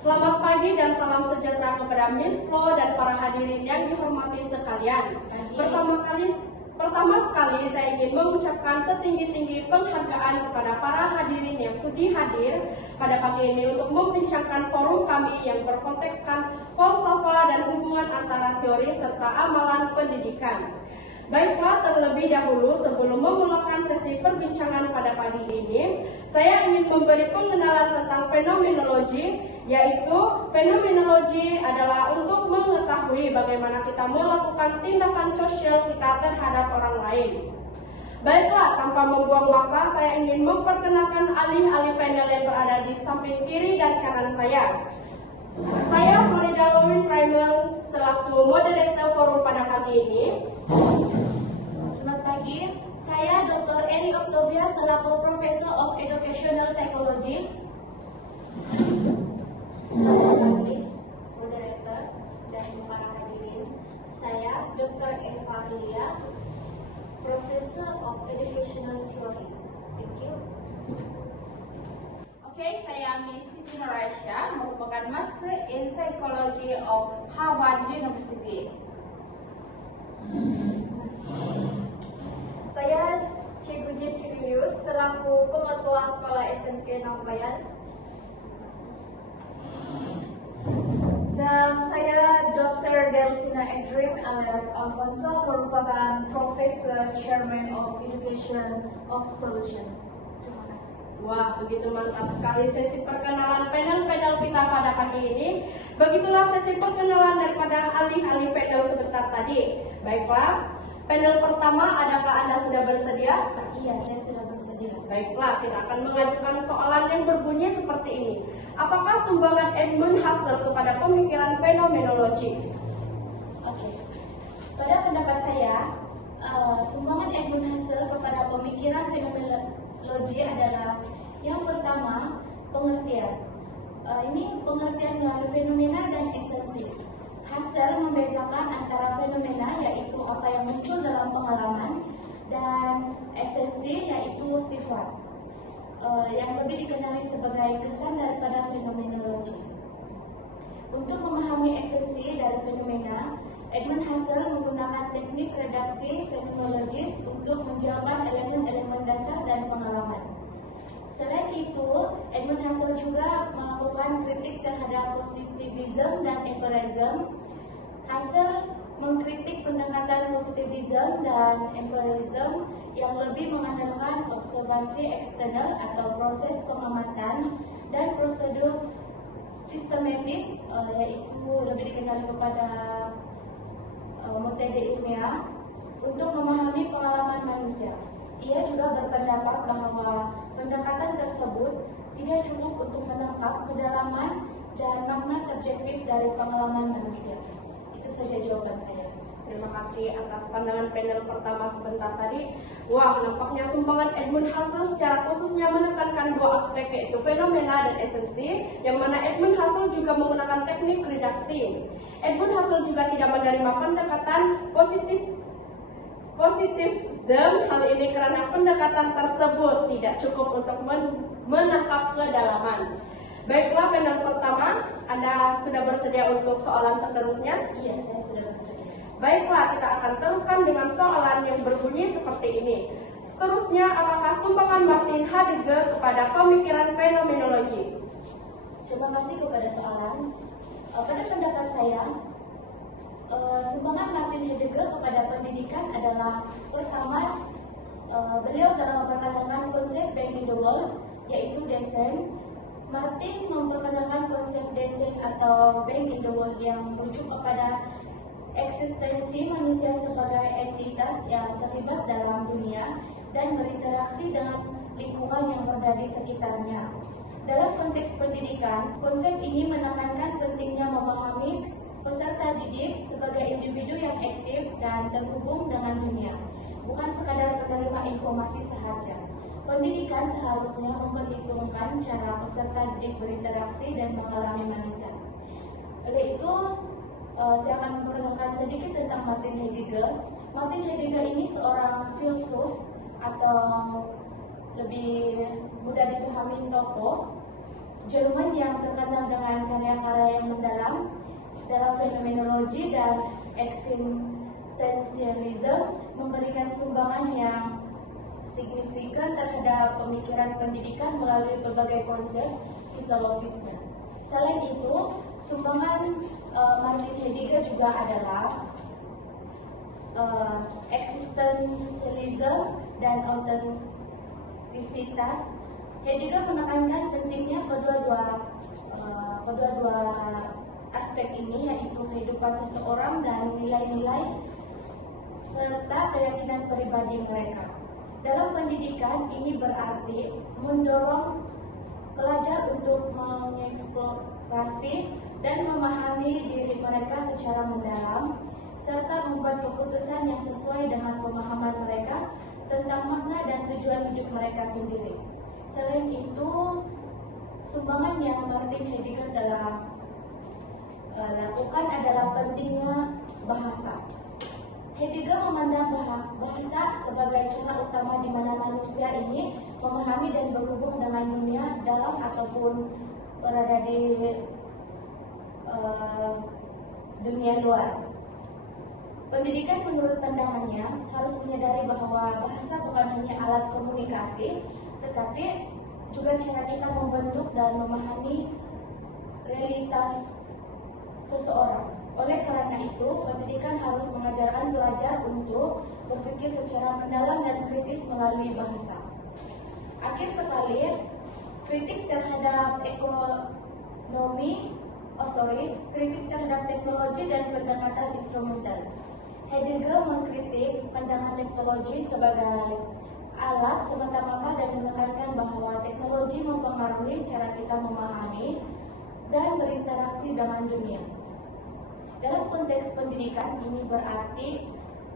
Selamat pagi dan salam sejahtera kepada Miss Flo dan para hadirin yang dihormati sekalian. Pertama sekali saya ingin mengucapkan setinggi-tinggi penghargaan kepada para hadirin yang sudi hadir pada pagi ini untuk membincangkan forum kami yang berkontekskan falsafah dan hubungan antara teori serta amalan pendidikan. Baiklah, terlebih dahulu sebelum memulakan sesi perbincangan pada pagi ini, saya ingin memberi pengenalan tentang fenomenologi, yaitu fenomenologi adalah untuk mengetahui bagaimana kita melakukan tindakan sosial kita terhadap orang lain. Baiklah, tanpa membuang masa, saya ingin memperkenalkan alih-alih panel yang berada di samping kiri dan kanan saya. Saya Florida Lowin Raymond selaku moderator forum pada pagi ini. Selamat pagi, saya Dr. Eni Octavia selaku Professor of Educational Psychology. Selamat pagi, moderator dan para hadirin. Saya Dr. Eva Lia, Professor of Educational Theory. Thank you. Oke, saya Miss Siti Nuraisyah, merupakan Master in Psychology of Harvard University. Saya Cikgu Jessilius selaku Pengetua Sekolah SMK Nambayan. Dan saya Dr. Delsina Edrin alias Alfonso, merupakan Professor Chairman of Education of Solution. Terima kasih. Wah, begitu mantap sekali sesi perkenalan panel-panel kita pada pagi ini. Begitulah sesi perkenalan daripada alih-alih panel sebentar tadi. Baiklah, panel pertama, adakah Anda sudah bersedia? Iya, saya sudah bersedia. Baiklah, kita akan mengajukan soalan yang berbunyi seperti ini. Apakah sumbangan Edmund Husserl kepada pemikiran fenomenologi? Oke. Pada pendapat saya, sumbangan Edmund Husserl kepada pemikiran fenomenologi adalah yang pertama, pengertian. Ini pengertian melalui fenomena dan esensi. Husserl membedakan antara fenomena, yaitu apa yang muncul dalam pengalaman, dan esensi, yaitu sifat, yang lebih dikenali sebagai kesan daripada fenomenologi. Untuk memahami esensi dari fenomena, Edmund Husserl menggunakan teknik redaksi fenomenologis untuk menjabarkan elemen-elemen dasar dan pengalaman. Selain itu, Edmund Husserl juga melakukan kritik terhadap positivism dan empirism. Husserl mengkritik pendekatan positivism dan empirism yang lebih mengandalkan observasi eksternal atau proses pengamatan dan prosedur sistematis, yaitu lebih dikenali kepada metode ilmiah untuk memahami pengalaman manusia. Ia juga berpendapat bahwa pendekatan tersebut tidak cukup untuk menangkap kedalaman dan makna subjektif dari pengalaman manusia. Itu saja jawaban saya. Terima kasih atas pandangan panel pertama sebentar tadi. Wah, nampaknya sumbangan Edmund Husserl secara khususnya menekankan dua aspek, yaitu fenomena dan esensi, yang mana Edmund Husserl juga menggunakan teknik redaksi. Edmund Husserl juga tidak menerima pendekatan positivism hal ini karena pendekatan tersebut tidak cukup untuk menangkap kedalaman. Baiklah, panel pertama, Anda sudah bersedia untuk soalan seterusnya? Iya, saya sudah bersedia. Baiklah, kita akan teruskan dengan soalan yang berbunyi seperti ini. Seterusnya, apakah sumbangan Martin Heidegger kepada pemikiran fenomenologi? Terima kasih kepada soalan. Pada pendapat saya, sumbangan Martin Heidegger kepada pendidikan adalah pertama, beliau telah memperkenalkan konsep being in the world, yaitu Dasein. Martin memperkenalkan konsep Dasein atau being in the world yang merujuk kepada eksistensi manusia sebagai entitas yang terlibat dalam dunia dan berinteraksi dengan lingkungan yang berada di sekitarnya. Dalam konteks pendidikan, konsep ini menekankan pentingnya memahami peserta didik sebagai individu yang aktif dan terhubung dengan dunia, bukan sekadar menerima informasi sahaja. Pendidikan seharusnya memperhitungkan cara peserta didik berinteraksi dan mengalami manusia. Oleh itu, saya akan memperkenalkan sedikit tentang Martin Heidegger. Martin Heidegger ini seorang filsuf atau lebih mudah dipahami tokoh Jerman yang terkenal dengan karya teknologi dan eksistensialisme memberikan sumbangan yang signifikan terhadap pemikiran pendidikan melalui berbagai konsep filosofisnya. Selain itu, sumbangan Martin Heidegger juga adalah eksistensialisme dan autentisitas. Heidegger menekankan pentingnya kedua-dua aspek ini, yaitu kehidupan seseorang dan nilai-nilai serta keyakinan pribadi mereka. Dalam pendidikan, ini berarti mendorong pelajar untuk mengeksplorasi dan memahami diri mereka secara mendalam, serta membuat keputusan yang sesuai dengan pemahaman mereka tentang makna dan tujuan hidup mereka sendiri. Selain itu, sumbangan yang Martin Heidegger telah lakukan adalah pentingnya bahasa. Heidegger memandang bahasa sebagai cara utama di mana manusia ini memahami dan berhubung dengan dunia dalam ataupun berada di dunia luar. Pendidikan menurut pandangannya harus menyadari bahwa bahasa bukan hanya alat komunikasi, tetapi juga cara kita membentuk dan memahami realitas seseorang. Oleh karena itu, pendidikan harus mengajarkan pelajar untuk berpikir secara mendalam dan kritis melalui bahasa. Akhir sekali, kritik terhadap kritik terhadap teknologi dan pendekatan instrumental. Heidegger mengkritik pandangan teknologi sebagai alat semata-mata dan menekankan bahwa teknologi mempengaruhi cara kita memahami dan berinteraksi dengan dunia. Dalam konteks pendidikan, ini berarti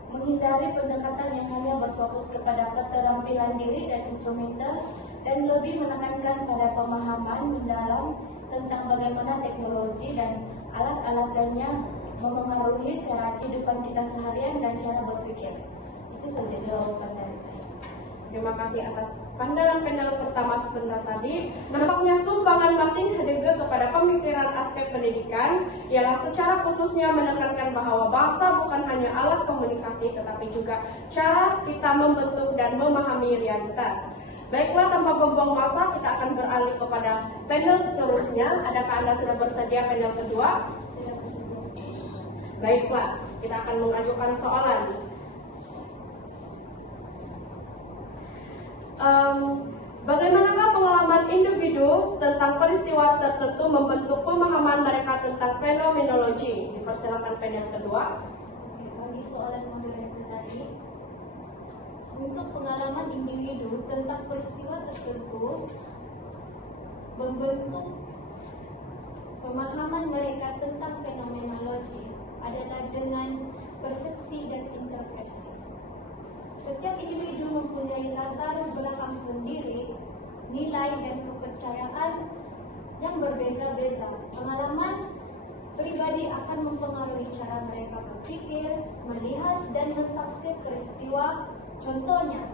menghindari pendekatan yang hanya berfokus kepada keterampilan diri dan instrumental dan lebih menekankan pada pemahaman mendalam tentang bagaimana teknologi dan alat-alat lainnya memengaruhi cara kehidupan kita seharian dan cara berpikir. Itu saja jawaban dari saya. Terima kasih atas pandangan panel pertama sebentar tadi. Menempatnya sumbangan Martin Heidegger kepada pemikiran aspek pendidikan ialah secara khususnya menekankan bahwa bahasa bukan hanya alat komunikasi, tetapi juga cara kita membentuk dan memahami realitas. Baiklah, tanpa membuang masa, kita akan beralih kepada panel seterusnya. Adakah Anda sudah bersedia panel kedua? Sudah bersedia. Baiklah, kita akan mengajukan soalan. Bagaimanakah pengalaman individu tentang peristiwa tertentu membentuk pemahaman mereka tentang fenomenologi? Dipersilakan panel kedua. Bagi soalan moderator tadi, untuk pengalaman individu tentang peristiwa tertentu membentuk pemahaman mereka tentang fenomenologi adalah dengan persepsi dan interpretasi. Setiap individu mempunyai latar belakang sendiri, nilai dan kepercayaan yang berbeza-beza. Pengalaman pribadi akan mempengaruhi cara mereka berpikir, melihat, dan mentafsir peristiwa. Contohnya,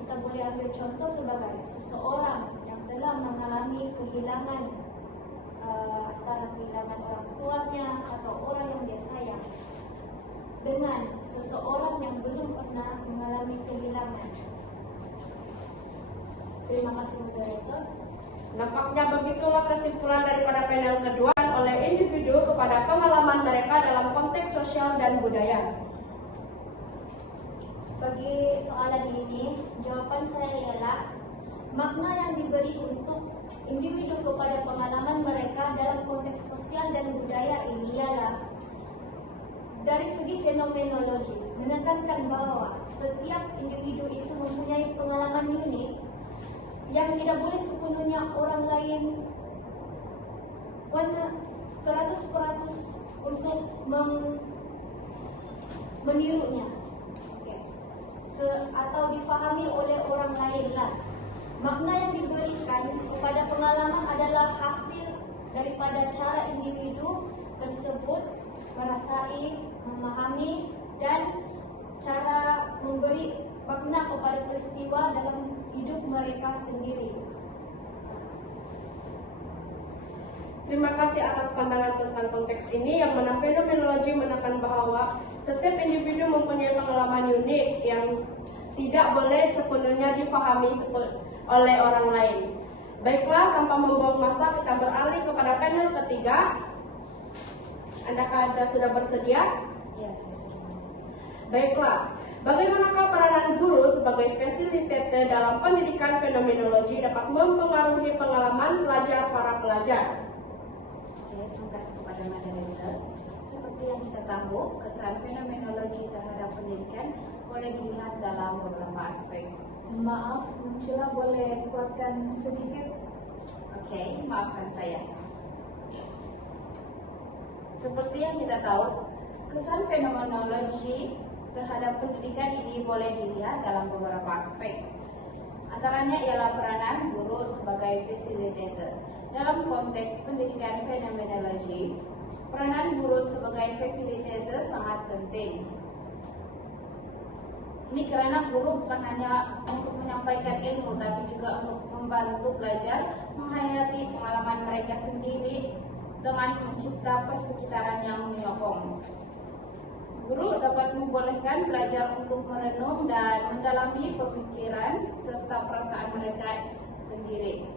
kita boleh ambil contoh sebagai seseorang yang telah mengalami kehilangan antara kehilangan orang tuanya atau orang yang dia sayang, dengan seseorang yang belum pernah mengalami kehilangan. Terima kasih moderator. Nampaknya begitulah kesimpulan daripada panel kedua oleh individu kepada pengalaman mereka dalam konteks sosial dan budaya. Bagi soalan ini, jawaban saya ialah makna yang diberi untuk individu kepada pengalaman mereka dalam konteks sosial dan budaya ini ialah dari segi fenomenologi, menekankan bahwa setiap individu itu mempunyai pengalaman unik yang tidak boleh sepenuhnya orang lain 100% untuk menirunya, atau difahami oleh orang lain lah. Makna yang diberikan kepada pengalaman adalah hasil daripada cara individu tersebut merasai, memahami, dan cara memberi makna kepada peristiwa dalam hidup mereka sendiri. Terima kasih atas pandangan tentang konteks ini, yang mana fenomenologi menekan bahwa setiap individu mempunyai pengalaman unik yang tidak boleh sepenuhnya dipahami oleh orang lain. Baiklah, tanpa membuang masa, kita beralih kepada panel ketiga. Adakah Anda sudah bersedia? Ya, saya sudah bersedia. Baiklah, bagaimanakah peranan guru sebagai fasilitator dalam pendidikan fenomenologi dapat mempengaruhi pengalaman belajar para pelajar? Oke, terima kasih kepada moderator. Seperti yang kita tahu, kesan fenomenologi terhadap pendidikan boleh dilihat dalam beberapa aspek. Maaf, mencela, boleh kuatkan sedikit? Oke, maafkan saya. Seperti yang kita tahu, kesan fenomenologi terhadap pendidikan ini boleh dilihat dalam beberapa aspek. Antaranya ialah peranan guru sebagai facilitator. Dalam konteks pendidikan fenomenologi, peranan guru sebagai facilitator sangat penting. Ini karena guru bukan hanya untuk menyampaikan ilmu, tapi juga untuk membantu pelajar menghayati pengalaman mereka sendiri dengan mencipta persekitaran yang menyokong. Guru dapat membolehkan pelajar untuk merenung dan mendalami pemikiran serta perasaan mereka sendiri.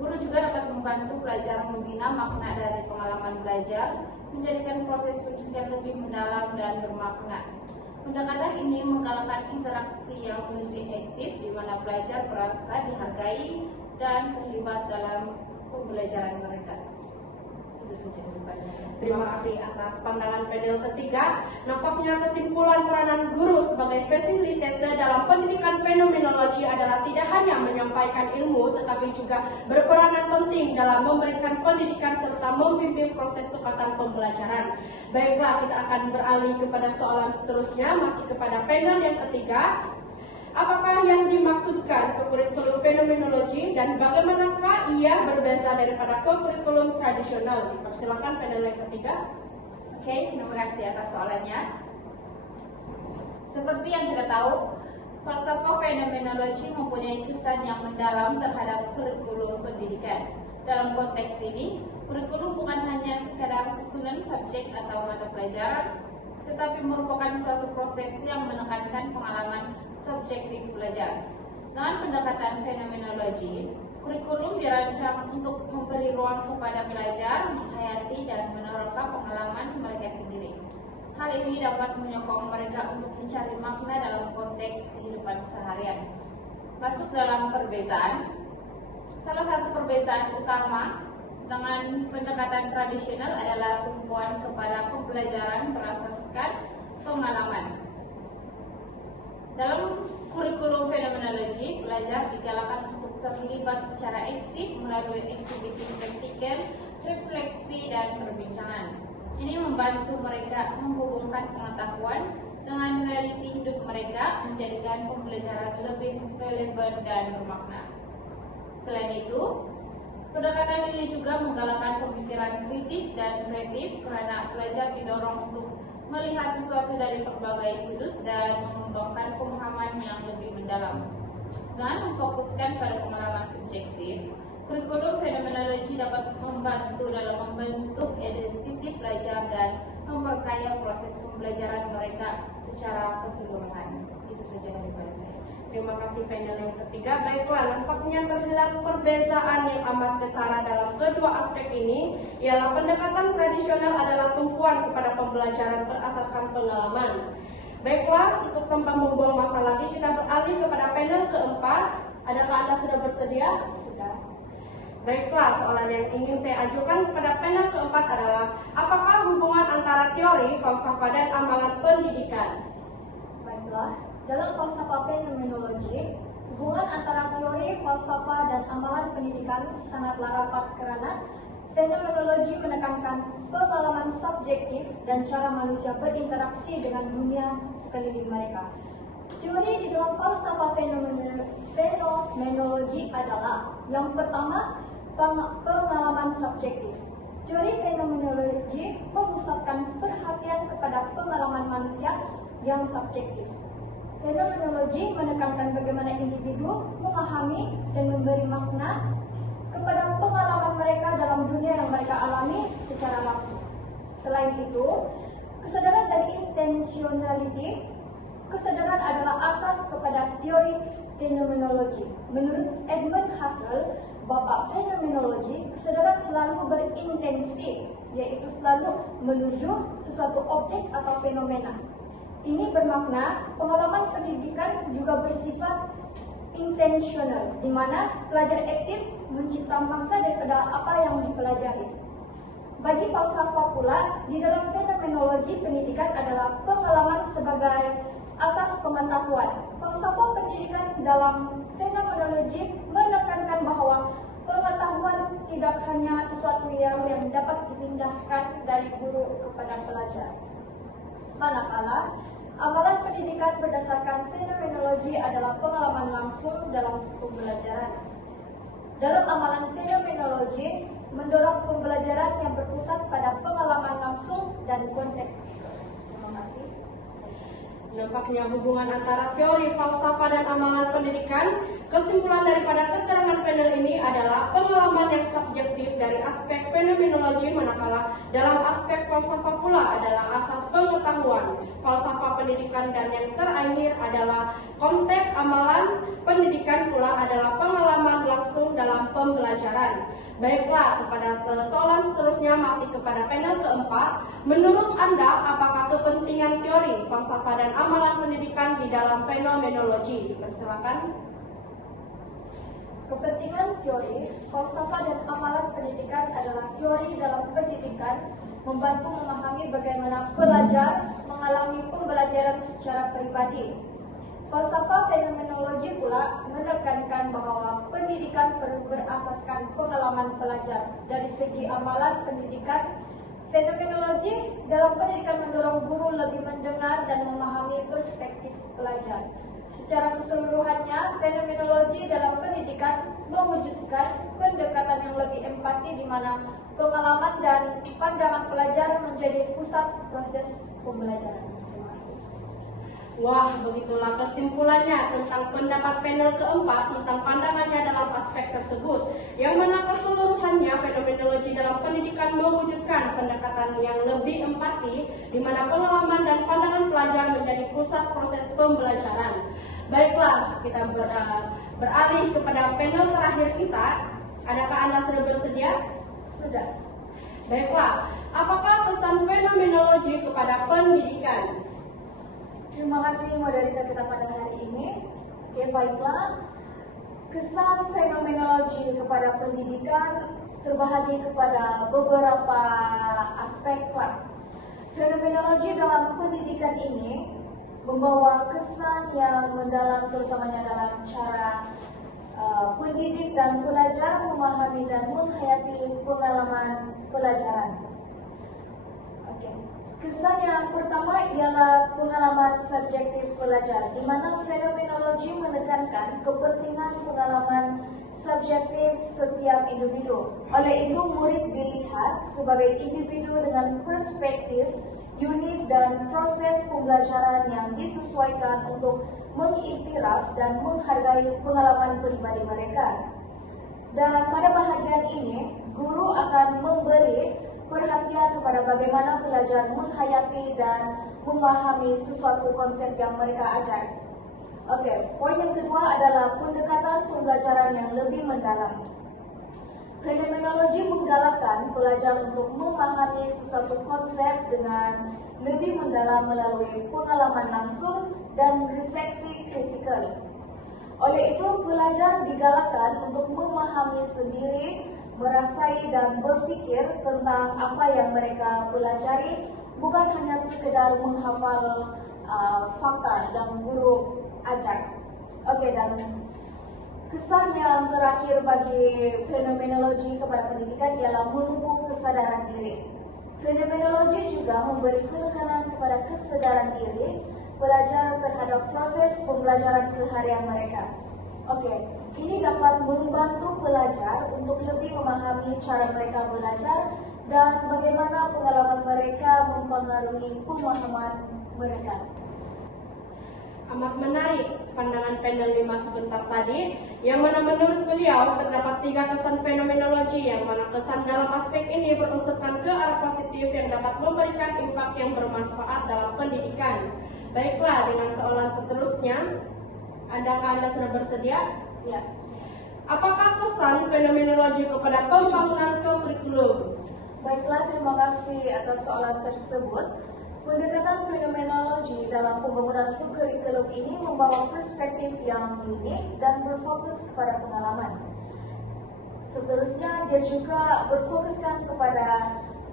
Guru juga dapat membantu pelajar membina makna dari pengalaman belajar, menjadikan proses pendidikan lebih mendalam dan bermakna. Pendekatan ini menggalakkan interaksi yang lebih aktif, di mana pelajar merasa dihargai dan terlibat dalam pembelajaran mereka. Itu saja daripada saya. Terima kasih atas pandangan panel ketiga. Nampaknya kesimpulan peranan guru sebagai fasilitator dalam pendidikan fenomenologi adalah tidak hanya menyampaikan ilmu, tetapi juga berperanan penting dalam memberikan pendidikan serta membimbing proses sukatan pembelajaran. Baiklah, kita akan beralih kepada soalan seterusnya, masih kepada panel yang ketiga. Apakah yang dimaksudkan ke kurikulum fenomenologi dan bagaimanakah ia berbeza daripada ke kurikulum tradisional? Dipersilakan panel yang ketiga. Oke, terima kasih atas soalannya. Seperti yang kita tahu, falsafah fenomenologi mempunyai kesan yang mendalam terhadap kurikulum pendidikan. Dalam konteks ini, kurikulum bukan hanya sekadar susunan subjek atau mata pelajaran, tetapi merupakan suatu proses yang menekankan pengalaman subjektif pelajar. Dengan pendekatan fenomenologi, kurikulum dirancang untuk memberi ruang kepada pelajar menghayati dan menerka pengalaman mereka sendiri. Hal ini dapat menyokong mereka untuk mencari makna dalam konteks kehidupan seharian. Masuk dalam perbezaan, salah satu perbezaan utama dengan pendekatan tradisional adalah tumpuan kepada pembelajaran berasaskan pengalaman. Dalam kurikulum fenomenologi, pelajar digalakkan untuk terlibat secara aktif melalui aktivitas berpikir, refleksi, dan perbincangan. Ini membantu mereka menghubungkan pengetahuan dengan realiti hidup mereka, menjadikan pembelajaran lebih relevan dan bermakna. Selain itu, pendekatan ini juga menggalakkan pemikiran kritis dan kreatif karena pelajar didorong untuk melihat sesuatu dari berbagai sudut dan mengembangkan pemahaman yang lebih mendalam. Dengan memfokuskan pada pengalaman subjektif, kurikulum fenomenologi dapat membantu dalam membentuk identitas pelajar dan memperkaya proses pembelajaran mereka secara keseluruhan. Itu saja daripada saya. Terima kasih panel yang ketiga. Baiklah, nampaknya terlihat perbezaan yang amat ketara dalam kedua aspek ini, ialah pendekatan tradisional adalah tumpuan kepada pembelajaran berasaskan pengalaman. Baiklah, untuk tanpa membuang masa lagi, kita beralih kepada panel keempat. Adakah Anda sudah bersedia? Sudah. Baiklah, soalan yang ingin saya ajukan kepada panel keempat adalah, apakah hubungan antara teori, falsafah, dan amalan pendidikan? Baiklah, dalam falsafah fenomenologi, hubungan antara teori, falsafah, dan amalan pendidikan sangatlah rapat karena fenomenologi menekankan pengalaman subjektif dan cara manusia berinteraksi dengan dunia sekeliling mereka. Teori di dalam falsafah fenomenologi adalah yang pertama, pengalaman subjektif. Teori fenomenologi memusatkan perhatian kepada pengalaman manusia yang subjektif. Fenomenologi menekankan bagaimana individu memahami dan memberi makna kepada pengalaman mereka dalam dunia yang mereka alami secara langsung. Selain itu, kesadaran dan intentionality, kesadaran adalah asas kepada teori fenomenologi. Menurut Edmund Husserl, bapak fenomenologi, kesadaran selalu berintensi, yaitu selalu menuju sesuatu objek atau fenomena. Ini bermakna pengalaman pendidikan juga bersifat intentional, di mana pelajar aktif mencipta makna daripada apa yang dipelajari. Bagi falsafah pula, di dalam fenomenologi pendidikan adalah pengalaman sebagai asas pengetahuan. Falsafah pendidikan dalam fenomenologi menekankan bahwa pengetahuan tidak hanya sesuatu yang dapat dipindahkan dari guru kepada pelajar. Manakala amalan pendidikan berdasarkan fenomenologi adalah pengalaman langsung dalam pembelajaran. Dalam amalan fenomenologi mendorong pembelajaran yang berpusat pada pengalaman langsung dan konteks. Terima kasih. Nampaknya hubungan antara teori, falsafah, dan amalan pendidikan. Kesimpulan daripada keterangan panel ini adalah pengalaman yang subjektif dari aspek fenomenologi, manakala dalam aspek falsafah pula adalah asas pengetahuan. Falsafah pendidikan, dan yang terakhir adalah konteks amalan pendidikan pula adalah pengalaman langsung dalam pembelajaran. Baiklah, kepada soalan seterusnya masih kepada panel keempat. Menurut Anda, apakah kepentingan teori, falsafah, dan amalan pendidikan di dalam fenomenologi? Dipersilakan. Kepentingan teori, falsafah, dan amalan pendidikan adalah teori dalam pendidikan membantu memahami bagaimana pelajar mengalami pembelajaran secara pribadi. Falsafah fenomenologi pula menekankan bahwa pendidikan perlu berasaskan pengalaman pelajar. Dari segi amalan pendidikan, fenomenologi dalam pendidikan mendorong guru lebih mendengar dan memahami perspektif pelajar. Secara keseluruhannya, fenomenologi dalam pendidikan mewujudkan pendekatan yang lebih empati di mana pengalaman dan pandangan pelajar menjadi pusat proses pembelajaran. Terima kasih. Wah, begitulah kesimpulannya tentang pendapat panel keempat tentang pandangannya dalam aspek tersebut. Yang mana keseluruhannya fenomenologi dalam pendidikan mewujudkan pendekatan yang lebih empati, di mana pengalaman dan pandangan pelajar menjadi pusat proses pembelajaran. Baiklah, kita beralih kepada panel terakhir kita. Adakah Anda sudah bersedia? Sudah. Baiklah, apakah kesan fenomenologi kepada pendidikan? Terima kasih moderator kita pada hari ini. Oke, baiklah. Kesan fenomenologi kepada pendidikan terbahagi kepada beberapa aspek lah. Fenomenologi dalam pendidikan ini membawa kesan yang mendalam, terutamanya dalam cara pendidik dan pelajar memahami dan menghayati pengalaman pelajaran. Kesan yang pertama ialah pengalaman subjektif pelajar, di mana fenomenologi menekankan kepentingan pengalaman subjektif setiap individu. Oleh itu, murid dilihat sebagai individu dengan perspektif unik dan proses pembelajaran yang disesuaikan untuk mengiktiraf dan menghargai pengalaman pribadi mereka. Dan pada bahagian ini, guru akan memberi perhatian kepada bagaimana pelajar menghayati dan memahami sesuatu konsep yang mereka ajar. Oke, poin yang kedua adalah pendekatan pembelajaran yang lebih mendalam. Fenomenologi menggalakkan pelajar untuk memahami sesuatu konsep dengan lebih mendalam melalui pengalaman langsung dan refleksi kritikal. Oleh itu, pelajar digalakkan untuk memahami sendiri, merasai dan berpikir tentang apa yang mereka pelajari, bukan hanya sekedar menghafal fakta yang guru ajar. Oke, dan kesan yang terakhir bagi fenomenologi kepada pendidikan ialah menumbuh kesadaran diri. Fenomenologi juga memberi penekanan kepada kesadaran diri pelajar terhadap proses pembelajaran seharian mereka. Oke, ini dapat membantu pelajar untuk lebih memahami cara mereka belajar dan bagaimana pengalaman mereka mempengaruhi pemahaman mereka. Amat menarik. pandangan panel 5 sebentar tadi, yang mana menurut beliau terdapat 3 kesan fenomenologi, yang mana kesan dalam aspek ini berunsurkan ke arah positif yang dapat memberikan impak yang bermanfaat dalam pendidikan. Baiklah, dengan soalan seterusnya, Anda sudah bersedia? Ya. Apakah kesan fenomenologi kepada pembangunan kurikulum? Baiklah, terima kasih atas soalan tersebut. Pendekatan fenomenologi dalam pembangunan kurikulum ini membawa perspektif yang unik dan berfokus kepada pengalaman. Seterusnya, dia juga berfokuskan kepada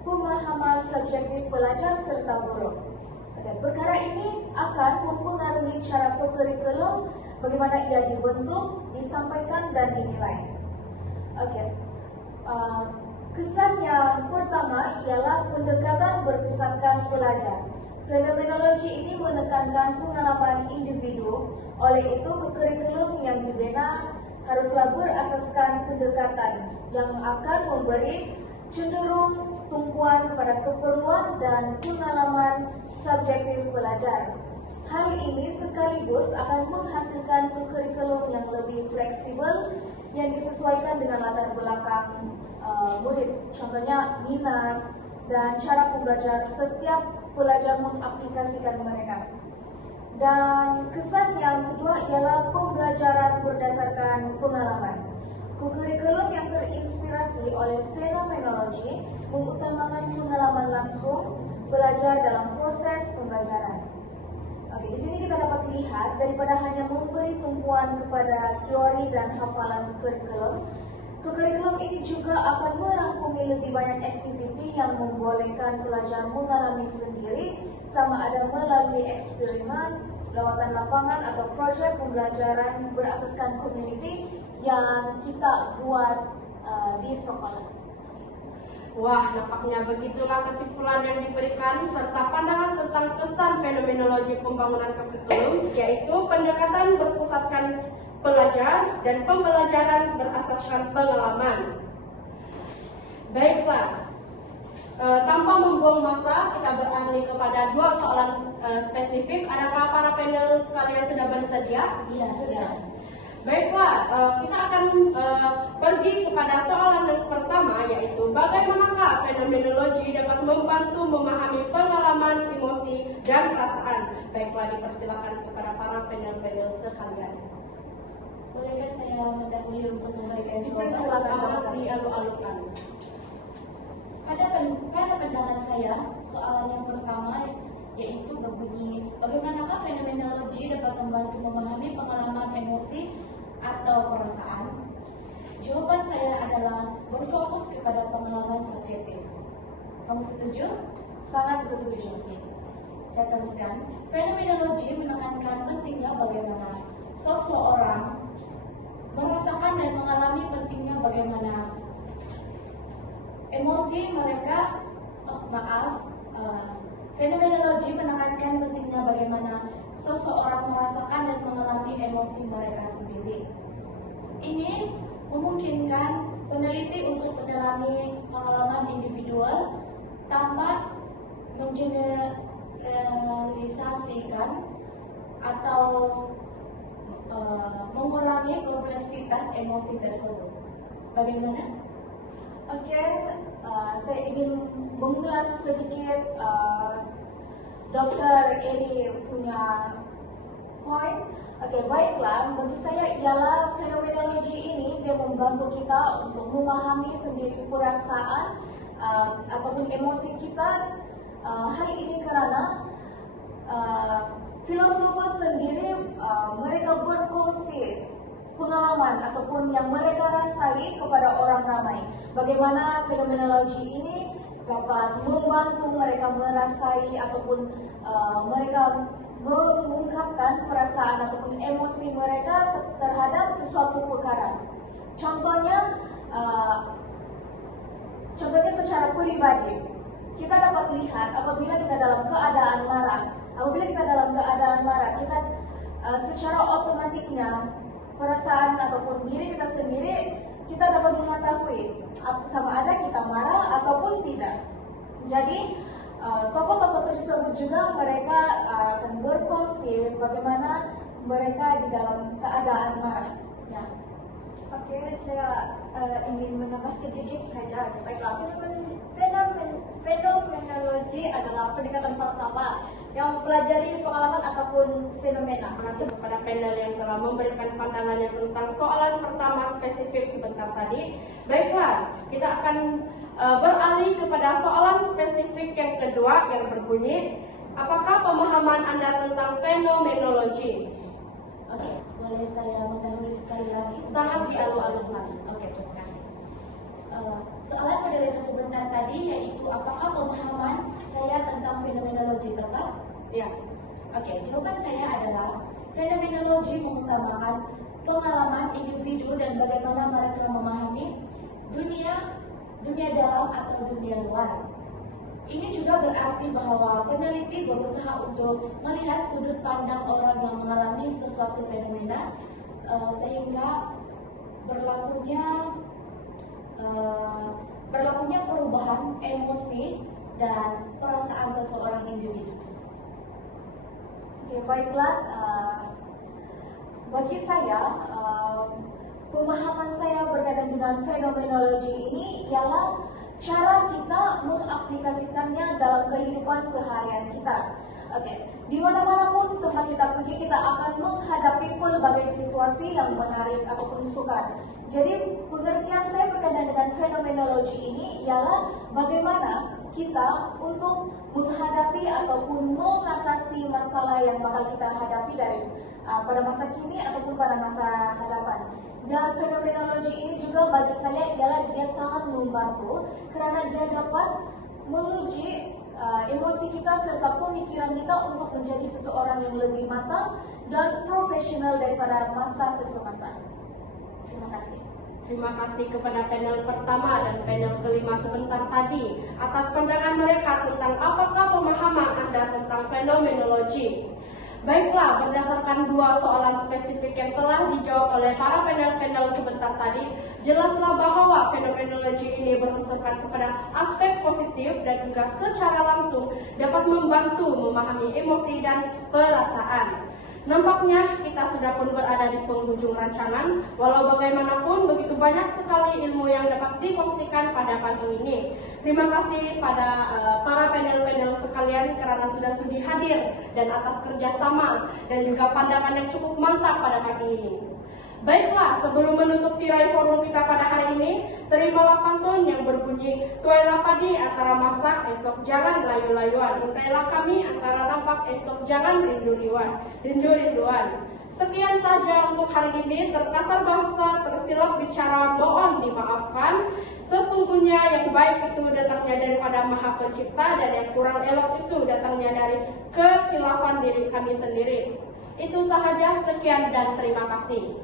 pemahaman subjektif pelajar serta guru. Perkara ini akan mempengaruhi cara kurikulum, bagaimana ia dibentuk, disampaikan, dan dinilai. Kesan yang pertama ialah pendekatan berpusatkan pelajar. Fenomenologi ini menekankan pengalaman individu, oleh itu kurikulum yang dibina haruslah berasaskan pendekatan yang akan memberi cenderung tumpuan kepada keperluan dan pengalaman subjektif pelajar. Hal ini sekaligus akan menghasilkan kurikulum yang lebih fleksibel yang disesuaikan dengan latar belakang murid, contohnya minat dan cara pembelajar setiap pelajar mengaplikasikan mereka. Dan kesan yang kedua ialah pembelajaran berdasarkan pengalaman. Kurikulum yang terinspirasi oleh fenomenologi mengutamakan pengalaman langsung belajar dalam proses pembelajaran. Di sini kita dapat lihat daripada hanya memberi tumpuan kepada teori dan hafalan kurikulum ini juga akan merangkumi lebih banyak aktiviti yang membolehkan pelajar mengalami sendiri, sama ada melalui eksperimen, lawatan lapangan atau proyek pembelajaran berasaskan community yang kita buat di sekolah. Wah, nampaknya begitulah kesimpulan yang diberikan serta pandangan tentang kesan fenomenologi pembangunan kurikulum, yaitu pendekatan berpusatkan pelajar dan pembelajaran berasaskan pengalaman. Baiklah, tanpa membuang masa, kita beralih kepada 2 soalan spesifik. Adakah para panel sekalian sudah bersedia? Iya, sudah. Baiklah, kita akan pergi kepada soalan yang pertama, yaitu bagaimanakah fenomenologi dapat membantu memahami pengalaman, emosi, dan perasaan. Baiklah, dipersilakan kepada para panel-panel sekalian. Bolehkah saya mendahului untuk memberikan Dipersilakan jawaban? dialu-alukan. Pada pandangan saya, soalan yang pertama yaitu berbunyi, bagaimanakah fenomenologi dapat membantu memahami pengalaman emosi atau perasaan? Jawaban saya adalah berfokus kepada pengalaman subjektif. Kamu setuju? Sangat setuju. Saya teruskan, fenomenologi menekankan pentingnya bagaimana seseorang merasakan dan mengalami pentingnya bagaimana emosi mereka, fenomenologi menekankan pentingnya bagaimana seseorang merasakan dan mengalami emosi mereka sendiri. Ini memungkinkan peneliti untuk menyelami pengalaman individual tanpa mengeneralisasikan atau mengurangi kompleksitas emosi tersebut. Bagaimana? Saya ingin mengulas sedikit Dr. Edi punya poin. Baiklah, bagi saya ialah fenomenologi ini dia membantu kita untuk memahami sendiri perasaan ataupun emosi kita. Hal ini karena filosofer sendiri mereka berkongsi pengalaman ataupun yang mereka rasai kepada orang ramai. Bagaimana fenomenologi ini dapat membantu mereka merasai ataupun mereka mengungkapkan perasaan ataupun emosi mereka terhadap sesuatu perkara. Contohnya secara pribadi, kita dapat lihat apabila kita dalam keadaan marah, kita secara otomatiknya perasaan ataupun diri kita sendiri kita dapat mengetahui sama ada kita marah ataupun tidak. Jadi tokoh-tokoh tersebut juga mereka akan berkongsi bagaimana mereka di dalam keadaan marah. Ya. Oke, saya ingin menambah sedikit saja. Baiklah, fenomenologi adalah pendekatan falsafah yang mempelajari pengalaman ataupun fenomena. Terima kasih kepada panel yang telah memberikan pandangannya tentang soalan pertama spesifik sebentar tadi. Baiklah, kita akan beralih kepada soalan spesifik yang kedua yang berbunyi, apakah pemahaman Anda tentang fenomenologi? Oke, boleh saya mendahului sekali lagi? Sangat dialu-alukan. Oke, terima kasih. Soalan moderator sebentar tadi yaitu apakah pemahaman saya tentang fenomenologi tepat? Ya. Oke, jawaban saya adalah fenomenologi mengutamakan pengalaman individu dan bagaimana mereka memahami dunia dalam atau dunia luar. Ini juga berarti bahwa peneliti berusaha untuk melihat sudut pandang orang yang mengalami sesuatu fenomena sehingga berlakunya perubahan emosi dan perasaan seseorang individu. Oke, baiklah. Bagi saya, pemahaman saya berkaitan dengan fenomenologi ini ialah cara kita mengaplikasikannya dalam kehidupan seharian kita. Oke, di mana-mana pun tempat kita pergi, kita akan menghadapi pelbagai situasi yang menarik ataupun sukar. Jadi pengertian saya berkaitan dengan fenomenologi ini ialah bagaimana kita untuk menghadapi ataupun mengatasi masalah yang bakal kita hadapi dari pada masa kini ataupun pada masa hadapan. Dan fenomenologi ini juga bagi saya ialah dia sangat membantu kerana dia dapat menguji emosi kita serta pemikiran kita untuk menjadi seseorang yang lebih matang dan profesional daripada masa ke semasa. Terima kasih. Terima kasih kepada panel pertama dan panel kelima sebentar tadi atas pandangan mereka tentang apakah pemahaman Anda tentang fenomenologi. Baiklah, berdasarkan dua soalan spesifik yang telah dijawab oleh para panel-panel sebentar tadi, jelaslah bahwa fenomenologi ini berunsurkan kepada aspek positif dan juga secara langsung dapat membantu memahami emosi dan perasaan. Nampaknya kita sudah pun berada di penghujung rancangan, walau bagaimanapun begitu banyak sekali ilmu yang dapat dikongsikan pada pagi ini. Terima kasih pada para panel-panel sekalian karena sudah sudi hadir dan atas kerjasama dan juga pandangan yang cukup mantap pada pagi ini. Baiklah, sebelum menutup tirai forum kita pada hari ini, terimalah pantun yang berbunyi, tuailah padi antara masak, esok jangan layu-layuan, untailah kami antara rampak, esok jangan rindu-rinduan. Sekian saja untuk hari ini, terkasar bahasa, tersilap bicara, mohon dimaafkan. Sesungguhnya yang baik itu datangnya daripada Maha Pencipta dan yang kurang elok itu datangnya dari kekhilafan diri kami sendiri. Itu sahaja, sekian dan terima kasih.